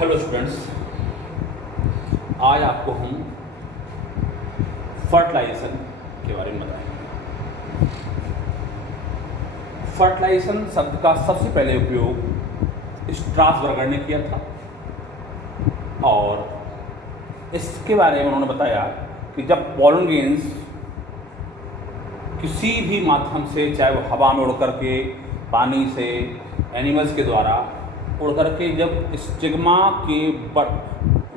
Hello students, आज आपको हम फर्टिलाइजेशन के बारे में बताएंगे। फर्टिलाइजेशन शब्द का सबसे पहले उपयोग स्ट्रासबर्गर ने किया था और इसके बारे में उन्होंने बताया कि जब पॉलन ग्रेन्स किसी भी माध्यम से, चाहे वो हवा में उड़ करके, पानी से, एनिमल्स के द्वारा उड़ करके जब स्टिग्मा के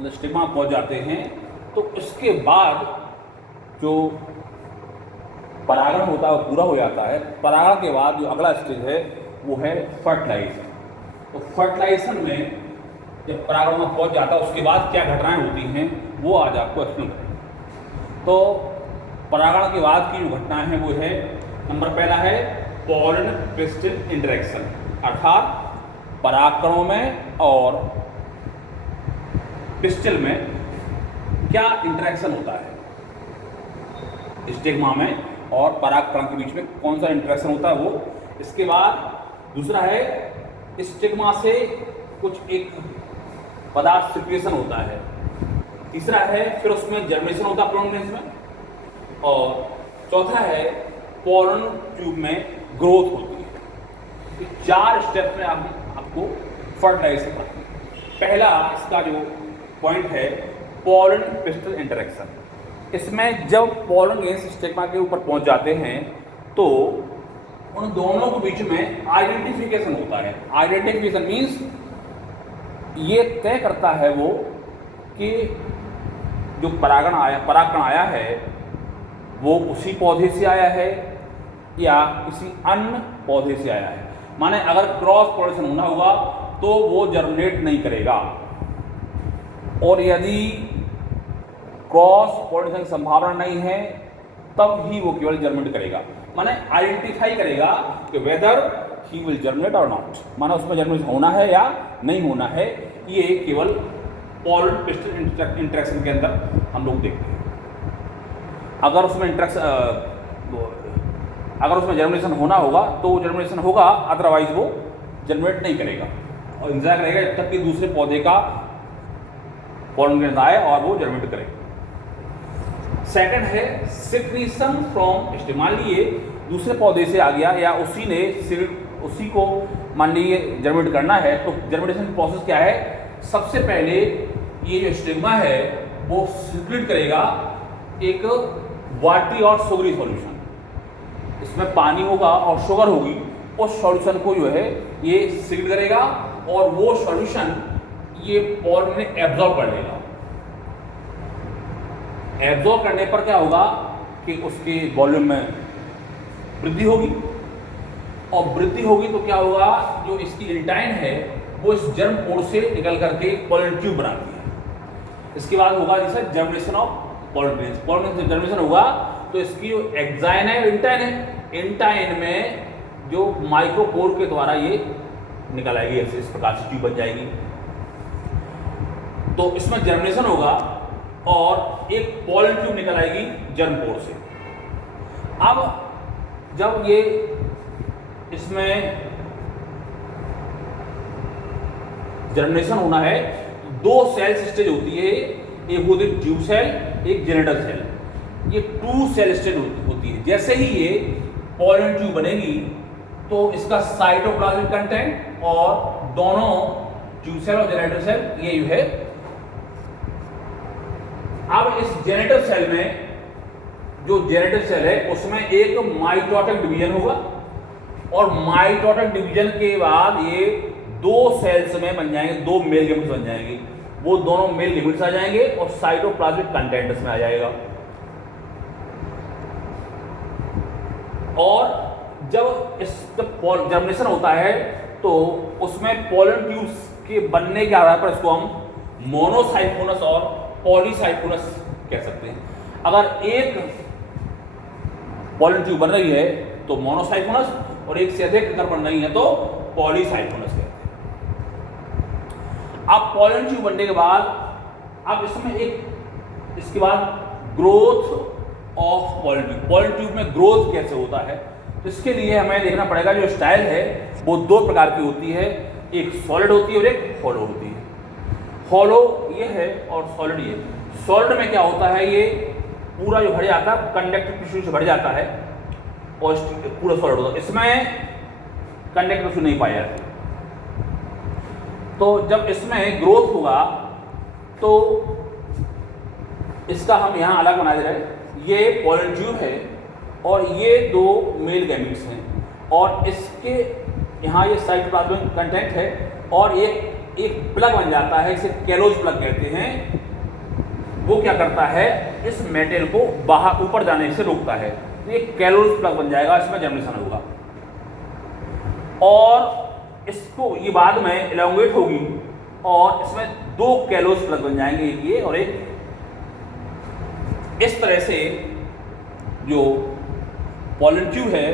स्टिग्मा पहुंच जाते हैं तो उसके बाद जो परागण होता है वो पूरा हो जाता है। परागण के बाद जो अगला स्टेज है वो है फर्टिलाइजेशन। तो फर्टिलाइजेशन में जब परागण में पहुंच जाता है उसके बाद क्या घटनाएं होती हैं वो आज आपको एक्सप्लेन करेंगे। तो परागण के बाद की जो घटनाएं हैं वो है, नंबर पहला है पॉलन पिस्टिल इंटरेक्शन, अर्थात परागकणों में और पिस्टिल में क्या इंटरेक्शन होता है, स्टिग्मा में और परागकण के बीच में कौन सा इंटरेक्शन होता है वो। इसके बाद दूसरा है स्टिग्मा से कुछ एक पदार्थ सिक्रेशन होता है। तीसरा है फिर उसमें जर्मिनेशन होता है पॉलन ग्रेन्स में। और चौथा है पॉलन ट्यूब में ग्रोथ होती है। ये 4 स्टेप में आपको फर्टिलाइजेशन करना है। पहला इसका जो पॉइंट है पॉलन पिस्टिल इंटरेक्शन। इसमें जब पॉलन ग्रेन्स स्टिग्मा के ऊपर पहुंच जाते हैं तो उन दोनों के बीच में आइडेंटिफिकेशन होता है। आइडेंटिफिकेशन मीन्स ये तय करता है वो कि जो परागकण आया है वो उसी पौधे से आया है या किसी अन्य पौधे से आया है। माने अगर क्रॉस पॉलिनेशन होना हुआ तो वो जर्मिनेट नहीं करेगा, और यदि क्रॉस पॉलिनेशन की संभावना नहीं है तब ही वो केवल जर्मिनेट करेगा। माने आइडेंटिफाई करेगा कि वेदर ही विल जर्मिनेट और नॉट, माना उसमें जर्मिनेशन होना है या नहीं होना है। ये केवल पॉलन पिस्टिल इंटरेक्शन के अंदर हम लोग देखते हैं। अगर उसमें जर्मिनेशन होना होगा तो जर्मिनेशन होगा, अदरवाइज वो जर्मिनेट नहीं करेगा और इंतजार करेगा जब तक कि दूसरे पौधे का पॉलन ग्रेन्स आए और वो जर्मिनेट करे। सेकंड है सिक्रीशन फ्रॉम स्टिग्मा। मान लीजिए दूसरे पौधे से आ गया या उसी को मान लीजिए जर्मिनेट करना है, तो जर्मिनेशन प्रोसेस क्या है, सबसे पहले ये जो स्टिग्मा है वो सिक्रीट करेगा एक वाटरी और सुगरी सॉल्यूशन। इसमें पानी होगा और शुगर होगी, उस सॉल्यूशन को जो है ये सिक्रीट करेगा और वो सॉल्यूशन ये पॉलन में एब्जॉर्ब कर लेगा। एब्जॉर्ब करने पर क्या होगा कि उसके वॉल्यूम में वृद्धि होगी, और वृद्धि होगी तो क्या होगा, जो इसकी इंटाइन है वो इस जर्म पोर से निकल करके पॉलन ट्यूब बनाती है। इसके बाद होगा जैसे germination of pollen grains. Pollen grains germination होगा तो इसकी जो एक्साइन है, इंटाइन है, इंटाइन में जो माइक्रोपोर के द्वारा ये निकल आएगी, ऐसे इस प्रकार से ट्यूब बन जाएगी। तो इसमें जर्मिनेशन होगा और एक पॉलन ट्यूब निकल आएगी जर्म पोर से। अब जब ये इसमें जर्मिनेशन होना है, 2 सेल्स स्टेज होती है, एक होती है ट्यूब सेल, एक जेनेटर सेल। ये 2 सेल स्टेज होती है। जैसे ही ये पॉलन ट्यूब बनेगी तो इसका साइटोप्लाज्मिक कंटेंट और दोनों ट्यूब सेल और जेनेटर सेल ये है। अब इस जेनेटर सेल में, जो जेनेटर सेल है उसमें एक माइटोटिक डिवीजन होगा, और माइटोटिक डिवीजन के बाद ये 2 सेल्स में बन जाएंगे, 2 मेल लिमिट्स बन जाएंगे। वो दोनों मेल लिमिट्स आ जाएंगे और साइटोप्लाज्मिक कंटेंट इसमें आ जाएगा। और जब जर्मिनेशन होता है तो उसमें पॉलन ट्यूब्स के बनने के आधार पर इसको हम मोनोसाइफोनस और पॉलीसाइफोनस कह सकते हैं। अगर एक पॉलन ट्यूब बन रही है तो मोनोसाइफोनस, और एक से अधिक अगर बन रही है तो पॉलीसाइफोनस कहते हैं। अब पॉलन ट्यूब बनने के बाद अब इसमें इसके बाद growth of pollen tube. Pollen tube में ग्रोथ कैसे होता है, तो इसके लिए हमें देखना पड़ेगा जो स्टाइल है वो 2 प्रकार की होती है, एक सॉलिड होती है और एक हॉलो होती है। हॉलो ये है और सॉलिड ये। सॉलिड में क्या होता है, ये पूरा जो भर जाता है कंडक्टिव टिश्यू से भर जाता है और पूरा सॉलिड होता है। इसमें कंडक्टिव टिश्यू नहीं पाया जाता। तो जब इसमें ग्रोथ होगा तो इसका हम यहाँ अलग बना दे रहे हैं। ये पॉलन ट्यूब है और ये दो मेल गैमीट्स हैं और इसके यहाँ ये साइटोप्लाज्मिक कंटेंट है और एक प्लग बन जाता है, इसे कैलोज प्लग कहते हैं। वो क्या करता है, इस मेटेरियल को बाहर ऊपर जाने से रोकता है। ये कैलोज प्लग बन जाएगा, इसमें जर्मिनेशन होगा और इसको ये बाद में एलोंगेट होगी और इसमें दो कैलोज प्लग बन जाएंगे, एक ये और एक। इस तरह से जो पॉलन ट्यूब है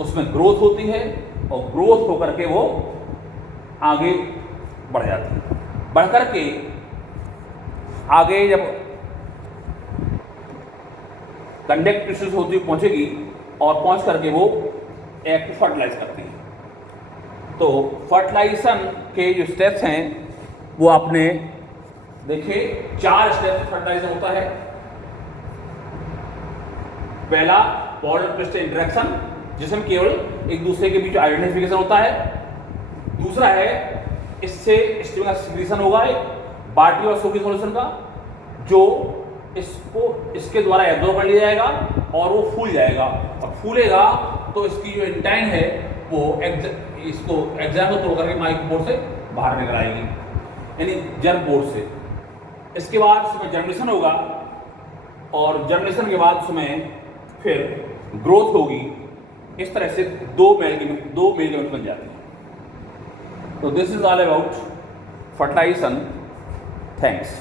उसमें ग्रोथ होती है और ग्रोथ होकर के वो आगे बढ़ जाती है। बढ़ कर के आगे जब कंडक्टिव टिश्यूज होती पहुंचेगी और पहुंच करके वो एग को फर्टिलाइज करती है। तो फर्टिलाइजेशन के जो स्टेप्स हैं वो आपने देखे, 4 स्टेप्स फर्टिलाइजेशन होता है। पहला पॉलन क्रिस्टल इंटरेक्शन, जिसमें केवल एक दूसरे के बीच आइडेंटिफिकेशन होता है। दूसरा है इससे स्टीम का सिक्रीशन होगा बार्टी और सोकी सॉल्यूशन का, जो इसको इसके द्वारा एब्जॉर्ब कर लिया जाएगा और वो फूल जाएगा और फूलेगा तो इसकी जो इंटाइन है वो इसको एग्जाम को तोड़ करके माइक्रोपोर से बाहर निकल आएगी, यानी जर्म पोर से। इसके बाद उसमें जर्मिनेशन होगा और जर्मिनेशन के बाद उसमें फिर ग्रोथ होगी। इस तरह से दो मेल गैमेट्स बन जाते हैं। तो this is all about fertilization. Thanks.